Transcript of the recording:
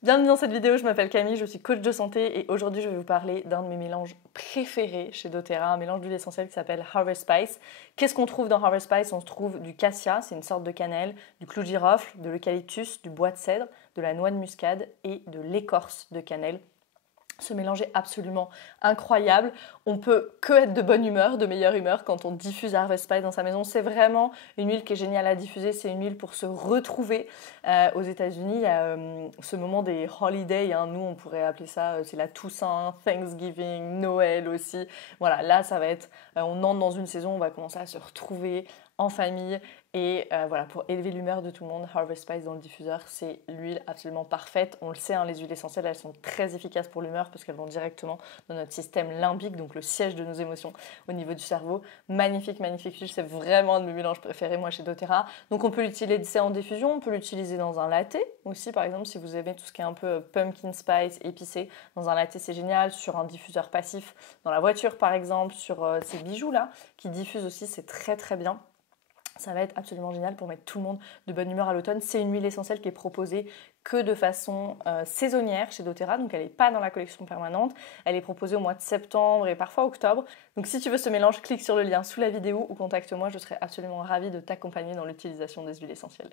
Bienvenue dans cette vidéo, je m'appelle Camille, je suis coach de santé et aujourd'hui je vais vous parler d'un de mes mélanges préférés chez doTERRA, un mélange d'huile essentielle qui s'appelle Harvest Spice. Qu'est-ce qu'on trouve dans Harvest Spice? On se trouve du cassia, c'est une sorte de cannelle, du clou de girofle, de l'eucalyptus, du bois de cèdre, de la noix de muscade et de l'écorce de cannelle. Ce mélange est absolument incroyable. On peut que être de bonne humeur, de meilleure humeur quand on diffuse Harvest Spice dans sa maison. C'est vraiment une huile qui est géniale à diffuser. C'est une huile pour se retrouver. Aux États-Unis, il y a ce moment des holidays. Nous, on pourrait appeler ça, c'est la Toussaint, Thanksgiving, Noël aussi. Voilà, là, ça va être, on entre dans une saison, on va commencer à se retrouver en famille. Et voilà, pour élever l'humeur de tout le monde, Harvest Spice dans le diffuseur, c'est l'huile absolument parfaite. On le sait, les huiles essentielles, elles sont très efficaces pour l'humeur parce qu'elles vont directement dans notre système limbique, donc le siège de nos émotions au niveau du cerveau. Magnifique, magnifique huile, c'est vraiment un de mes mélanges préférés, moi, chez doTERRA. Donc on peut l'utiliser en diffusion, on peut l'utiliser dans un latte aussi, par exemple, si vous aimez tout ce qui est un peu pumpkin spice, épicé. Dans un latte, c'est génial. Sur un diffuseur passif, dans la voiture, par exemple, sur ces bijoux-là, qui diffusent aussi, c'est très, très bien. Ça va être absolument génial pour mettre tout le monde de bonne humeur à l'automne. C'est une huile essentielle qui est proposée que de façon saisonnière chez doTERRA, donc elle n'est pas dans la collection permanente. Elle est proposée au mois de septembre et parfois octobre. Donc si tu veux ce mélange, clique sur le lien sous la vidéo ou contacte-moi, je serai absolument ravie de t'accompagner dans l'utilisation des huiles essentielles.